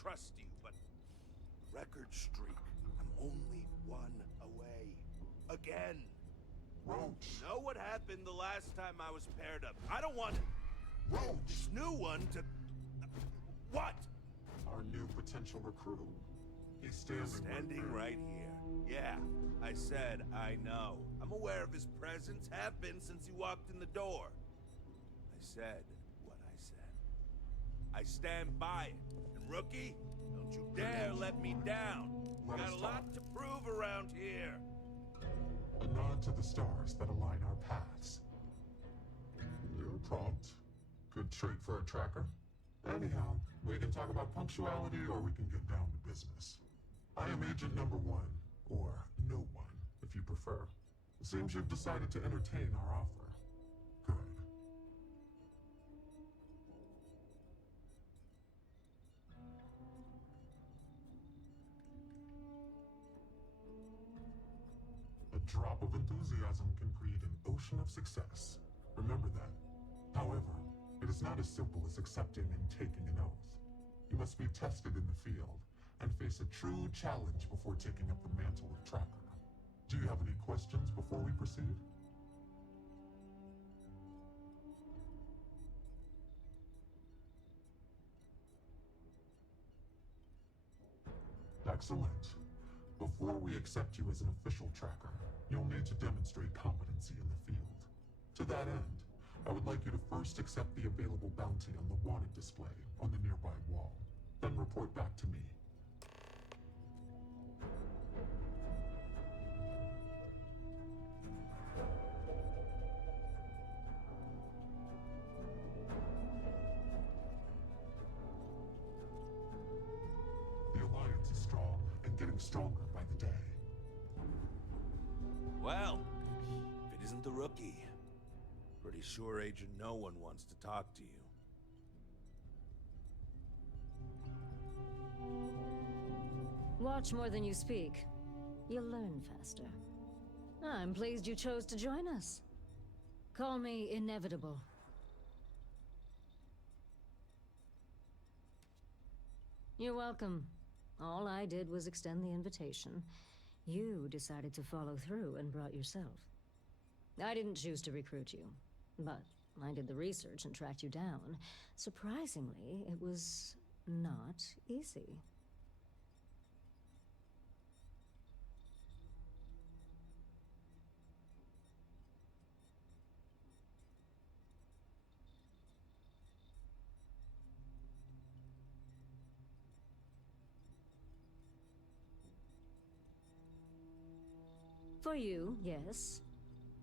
trust you, but record streak. I'm only one away. Again. Roach! Know what happened the last time I was paired up? I don't want Roach! this new one to... What? Our new potential recruit. He's Standing right here. Yeah, I said I know. I'm aware of his presence, have been since he walked in the door. I said what I said. I stand by it. And rookie, don't you dare let me down. Got a lot to prove around here. A nod to the stars that align our paths. You're prompt. Good trait for a tracker. Anyhow, we can talk about punctuality or we can get down to business. I am Agent Number 1, or No One, if you prefer. It seems you've decided to entertain our offer. Good. A drop of enthusiasm can create an ocean of success. Remember that. However, it is not as simple as accepting and taking an oath. You must be tested in the field and face a true challenge before taking up the mantle of tracker. Do you have any questions before we proceed? Excellent. Before we accept you as an official tracker, you'll need to demonstrate competency in the field. To that end, I would like you to first accept the available bounty on the wanted display on the nearby wall, then report back to me. The Alliance is strong and getting stronger by the day. Well, if it isn't the rookie, pretty sure Agent No One wants to talk to you. Watch more than you speak. You'll learn faster. I'm pleased you chose to join us. Call me Inevitable. You're welcome. All I did was extend the invitation. You decided to follow through and brought yourself. I didn't choose to recruit you, but I did the research and tracked you down. Surprisingly, it was not easy. For you, yes.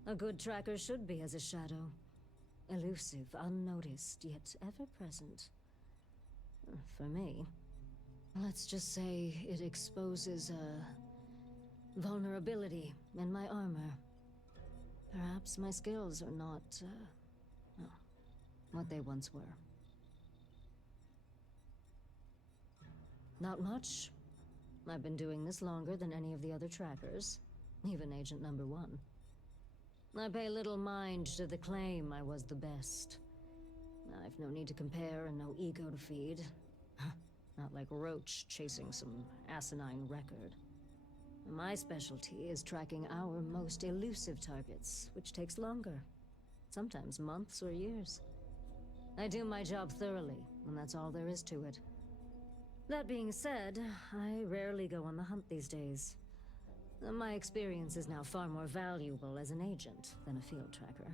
A good tracker should be as a shadow. Elusive, unnoticed, yet ever-present. For me, let's just say it exposes a vulnerability in my armor. Perhaps my skills are not, well, what they once were. Not much. I've been doing this longer than any of the other trackers. Even Agent Number 1. I pay little mind to the claim I was the best. I've no need to compare and no ego to feed. Not like Roach chasing some asinine record. My specialty is tracking our most elusive targets, which takes longer. Sometimes months or years. I do my job thoroughly, and that's all there is to it. That being said, I rarely go on the hunt these days. My experience is now far more valuable as an agent than a field tracker.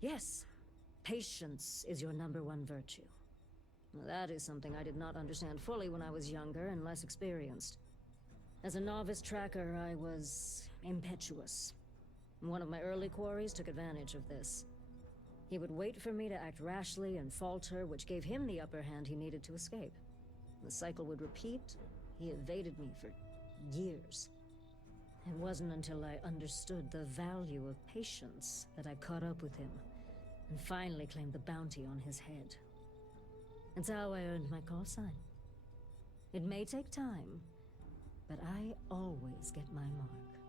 Yes, patience is your #1 virtue. That is something I did not understand fully when I was younger and less experienced. As a novice tracker, I was impetuous. One of my early quarries took advantage of this. He would wait for me to act rashly and falter, which gave him the upper hand he needed to escape. The cycle would repeat. He evaded me for years. It wasn't until I understood the value of patience that I caught up with him and finally claimed the bounty on his head. It's how I earned my call sign. It may take time, but I always get my mark.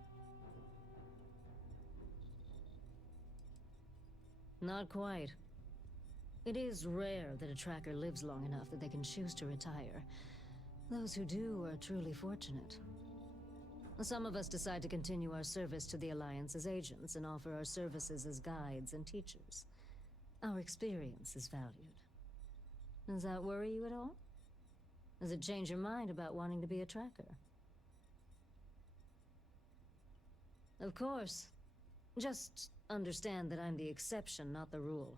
Not quite. It is rare that a tracker lives long enough that they can choose to retire. Those who do are truly fortunate. Some of us decide to continue our service to the Alliance as agents and offer our services as guides and teachers. Our experience is valued. Does that worry you at all? Does it change your mind about wanting to be a tracker? Of course. Just understand that I'm the exception, not the rule.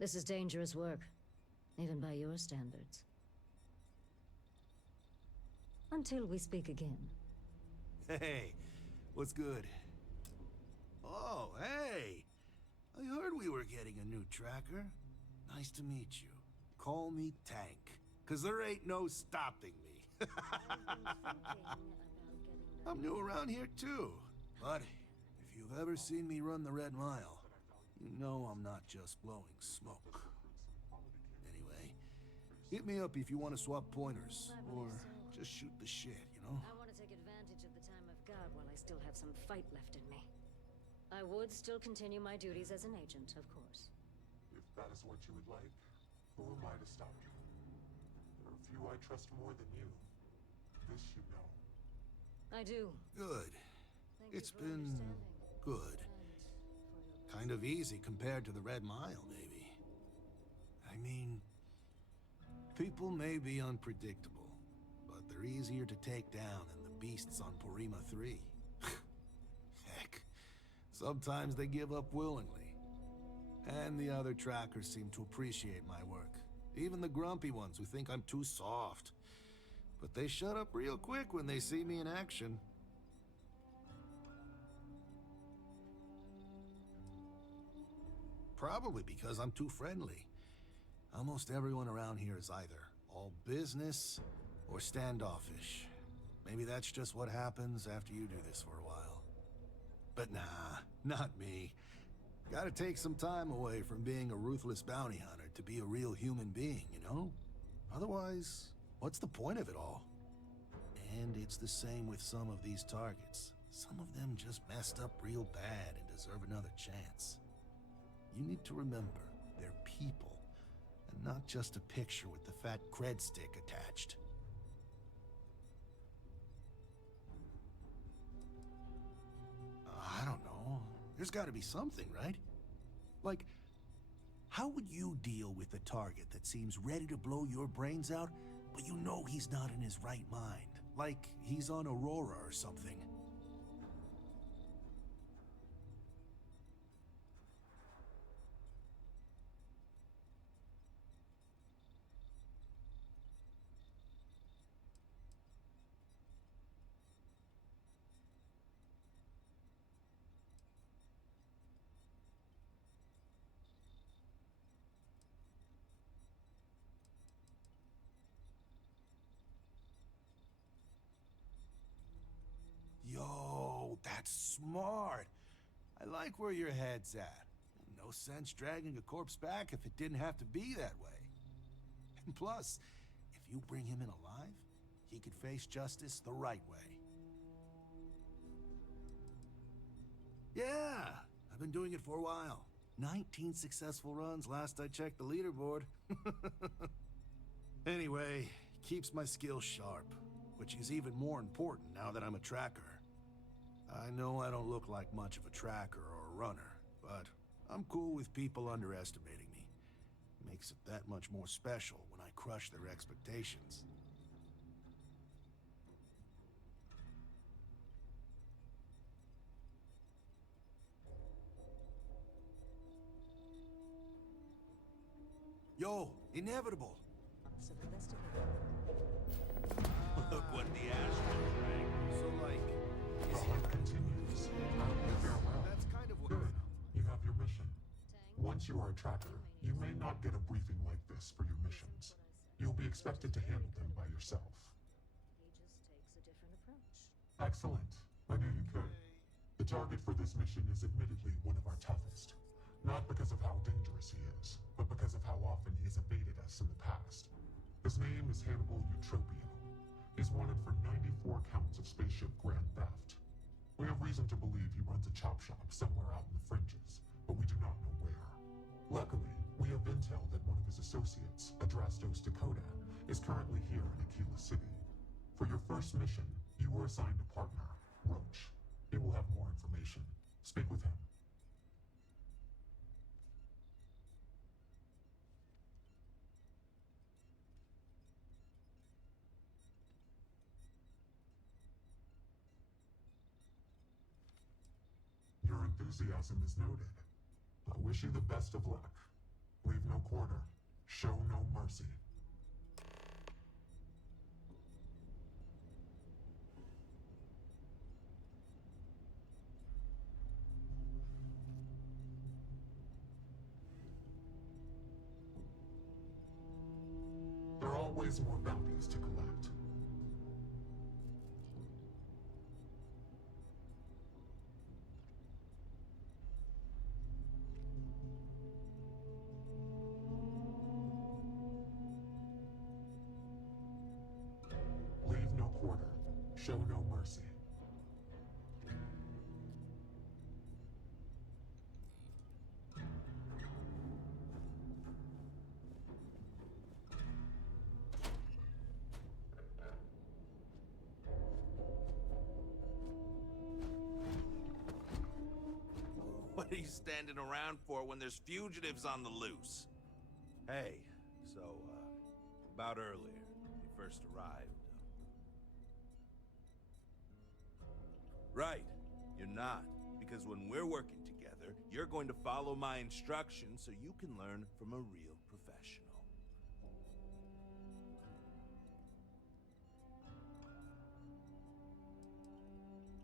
This is dangerous work, even by your standards. Until we speak again. Hey, what's good? Oh, hey! I heard we were getting a new tracker. Nice to meet you. Call me Tank, 'cause there ain't no stopping me. I'm new around here too, but if you've ever seen me run the Red Mile, you know I'm not just blowing smoke. Anyway, hit me up if you want to swap pointers, or just shoot the shit, you know? I want to take advantage of the time I've got while I still have some fight left in me. I would still continue my duties as an agent, of course. If that is what you would like, who am I to stop you? There are few I trust more than you. This you know. I do. Good. Thank you It's for been understanding. good. Kind of easy compared to the Red Mile, maybe. I mean, people may be unpredictable, but they're easier to take down than the beasts on Porima 3. Heck, sometimes they give up willingly. And the other trackers seem to appreciate my work. Even the grumpy ones who think I'm too soft. But they shut up real quick when they see me in action. Probably because I'm too friendly. Almost everyone around here is either all business or standoffish. Maybe that's just what happens after you do this for a while. But nah, not me. Gotta take some time away from being a ruthless bounty hunter to be a real human being, you know? Otherwise, what's the point of it all? And it's the same with some of these targets. Some of them just messed up real bad and deserve another chance. You need to remember, they're people, and not just a picture with the fat cred stick attached. I don't know. There's gotta be something, right? Like, how would you deal with a target that seems ready to blow your brains out, but you know he's not in his right mind? Like he's on Aurora or something. Yo, that's smart. I like where your head's at. No sense dragging a corpse back if it didn't have to be that way. And plus, if you bring him in alive, he could face justice the right way. Yeah, I've been doing it for a while. 19 successful runs last I checked the leaderboard. Anyway, keeps my skills sharp, which is even more important now that I'm a tracker. I know I don't look like much of a tracker or a runner, but I'm cool with people underestimating me. Makes it that much more special when I crush their expectations. Yo, inevitable! So the best of Look what the Astral drank. So, like, The is he... hunt continues. Farewell. That's kind of what... Good. You have your mission. Tang? Once you are a tracker, you may not get a briefing like this for your missions. You'll be expected to handle them by yourself. He just takes a different approach. Excellent. I knew you could. The target for this mission is admittedly one of our toughest. Not because of how dangerous he is, but because of how often he has evaded us in the past. His name is Hannibal Eutropio. He's wanted for 94 counts of spaceship grand theft. We have reason to believe he runs a chop shop somewhere out in the fringes, but we do not know where. Luckily, we have intel associates, Adrastos Dakota, is currently here in Aquila City. For your first mission, you were assigned a partner, Roach. He will have more information. Speak with him. Your enthusiasm is noted. I wish you the best of luck. Leave no quarter. Show no mercy. There are always more bounties to collect. Leave no quarter. Show no mercy. What are you standing around for when there's fugitives on the loose? Hey, so, about earlier, when you first arrived. Right, you're not. Because when we're working together, you're going to follow my instructions so you can learn from a real professional.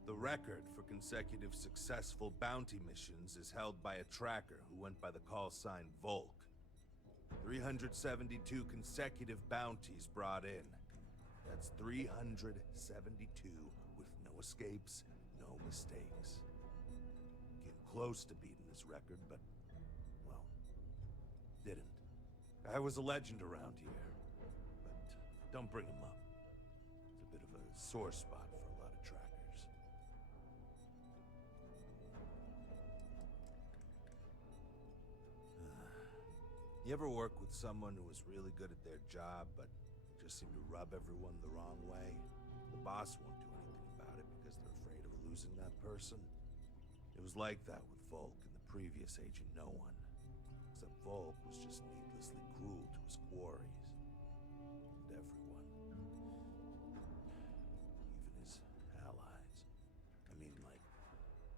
The record for consecutive successful bounty missions is held by a tracker who went by the call sign Volk. 372 consecutive bounties brought in. That's 372 with no escapes, no mistakes. Came close to beating this record, but, well, didn't. I was a legend around here, but don't bring him up. It's a bit of a sore spot for a lot of trackers. You ever work with someone who was really good at their job, but just seemed to rub everyone the wrong way? The boss won't do anything about it because they're afraid of losing that person. It was like that with Volk and the previous Agent No One. Except Volk was just needlessly cruel to his quarries. And everyone. Even his allies. I mean, like,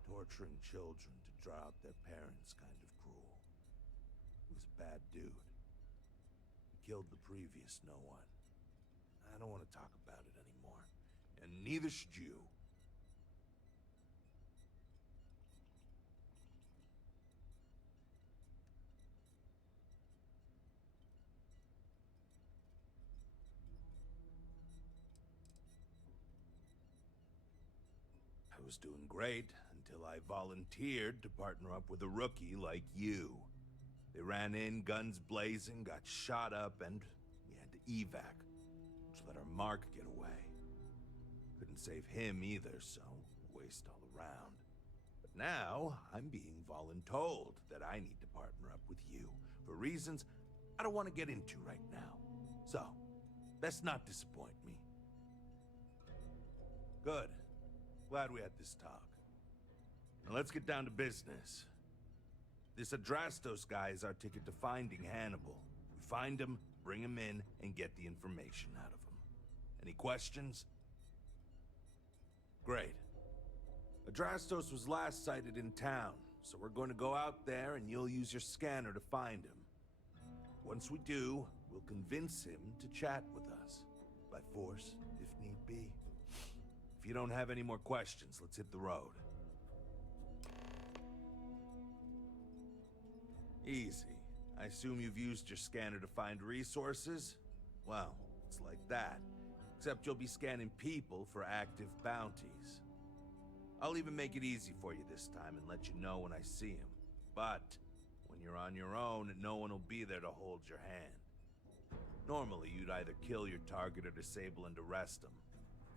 torturing children to draw out their parents kind of cruel. He was a bad dude. He killed the previous No One. I don't want to talk about it anymore. And neither should you. I was doing great until I volunteered to partner up with a rookie like you. They ran in, guns blazing, got shot up, and we had to evac, which let our Mark get away. Couldn't save him either, so waste all around. But now, I'm being voluntold that I need to partner up with you for reasons I don't want to get into right now. So, let's not disappoint me. Good. Glad we had this talk. Now let's get down to business. This Adrastos guy is our ticket to finding Hannibal. We find him, bring him in, and get the information out of him. Any questions? Great. Adrastos was last sighted in town, so we're going to go out there and you'll use your scanner to find him. Once we do, we'll convince him to chat with us. By force, if need be. If you don't have any more questions, let's hit the road. Easy. I assume you've used your scanner to find resources? Well, it's like that. Except you'll be scanning people for active bounties. I'll even make it easy for you this time and let you know when I see him. But when you're on your own, no one will be there to hold your hand. Normally, you'd either kill your target or disable and arrest him.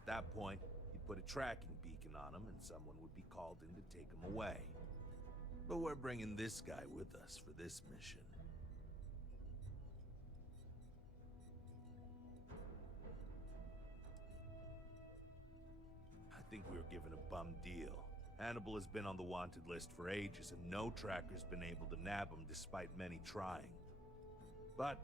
At that point, you'd put a tracking beacon on him and someone would be called in to take him away. But we're bringing this guy with us for this mission. think we were given a bum deal. Hannibal has been on the wanted list for ages, and no tracker's been able to nab him despite many trying. But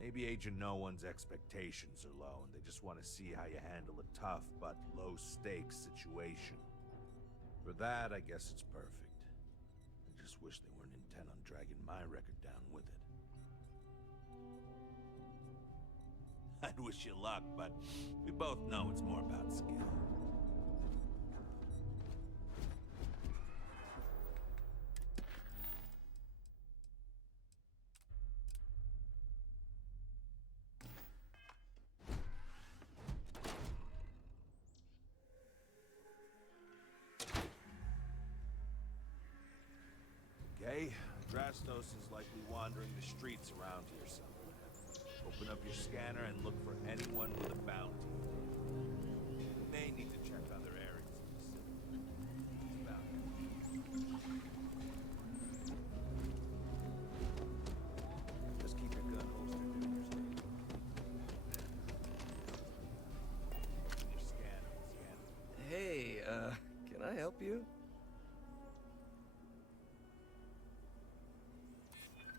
maybe Agent No One's expectations are low, and they just want to see how you handle a tough but low-stakes situation. For that, I guess it's perfect. I just wish they weren't intent on dragging my record down with it. I'd wish you luck, but we both know it's more about skill. Okay, Drastos is likely wandering the streets around here somewhere. Open up your scanner and look for anyone with a bounty. You may need to check other areas of the city. That's about it. Just keep your gun holstered near your station. Your scanner. Hey, can I help you?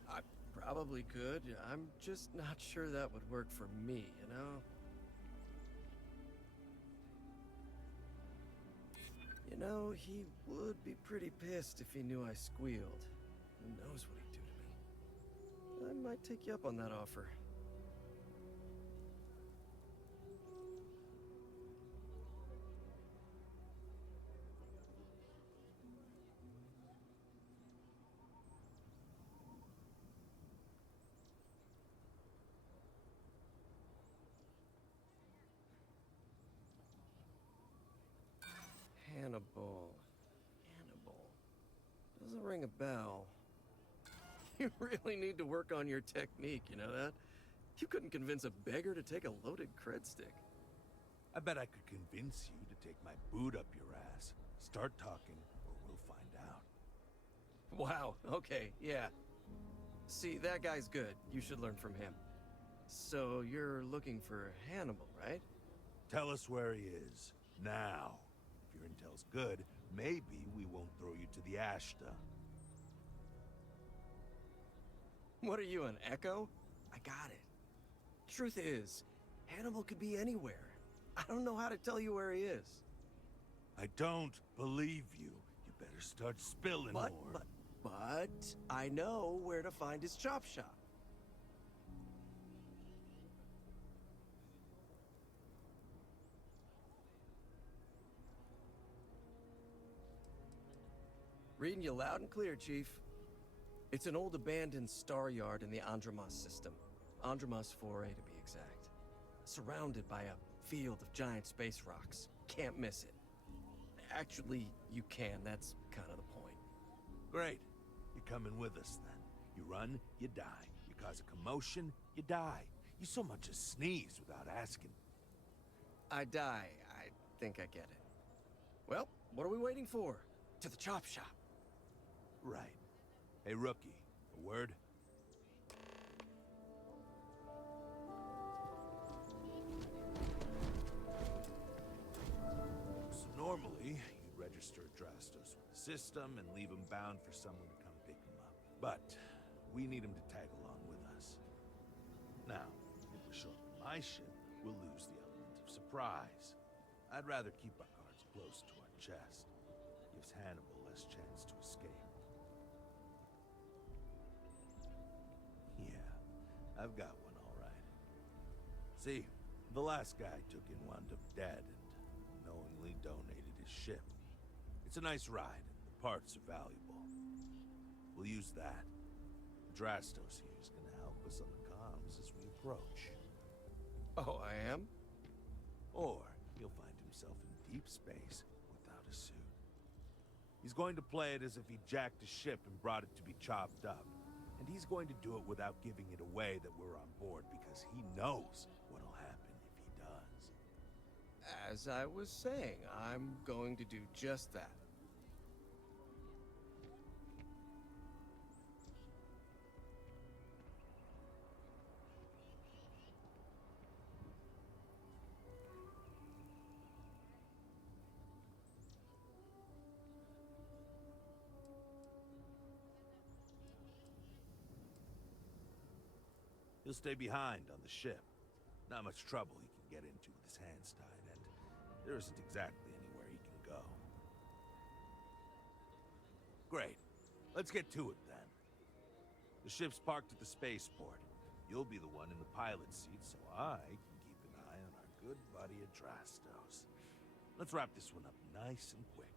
I probably could. I'm just not sure that would work for me, you know? You know, he would be pretty pissed if he knew I squealed. Who knows what he'd do to me? I might take you up on that offer. Hannibal. Doesn't ring a bell. You really need to work on your technique, you know that? You couldn't convince a beggar to take a loaded cred stick. I bet I could convince you to take my boot up your ass. Start talking, or we'll find out. Wow, okay, yeah. See, that guy's good. You should learn from him. So, you're looking for Hannibal, right? Tell us where he is, now. If your intel's good, maybe we won't throw you to the Ashta. What are you, an echo? I got it. Truth is, Hannibal could be anywhere. I don't know how to tell you where he is. I don't believe you. You better start spilling more. But I know where to find his chop shop. Reading you loud and clear, Chief. It's an old abandoned star yard in the Andromos system. Andromos 4A to be exact. Surrounded by a field of giant space rocks. Can't miss it. Actually, you can. That's kind of the point. Great. You're coming with us, then. You run, you die. You cause a commotion, you die. You so much as sneeze without asking. I die. I think I get it. Well, what are we waiting for? To the chop shop. Right. Hey, rookie. A word? So normally, you'd register Drastos with the system and leave him bound for someone to come pick him up. But we need him to tag along with us. Now, if we show up in my ship, we'll lose the element of surprise. I'd rather keep our cards close to our chest. Gives Hannibal less chance to escape. Yeah, I've got one all right. See, the last guy I took in wound up dead and knowingly donated his ship. It's a nice ride, and the parts are valuable. We'll use that. Drastos here is gonna help us on the comms as we approach. Oh, I am? Or he'll find himself in deep space without a suit. He's going to play it as if he jacked a ship and brought it to be chopped up. And he's going to do it without giving it away that we're on board, because he knows what'll happen if he does. As I was saying, I'm going to do just that. He'll stay behind on the ship. Not much trouble he can get into with his hands tied, and there isn't exactly anywhere he can go. Great. Let's get to it then. The ship's parked at the spaceport. You'll be the one in the pilot's seat, so I can keep an eye on our good buddy Adrastos. Let's wrap this one up nice and quick.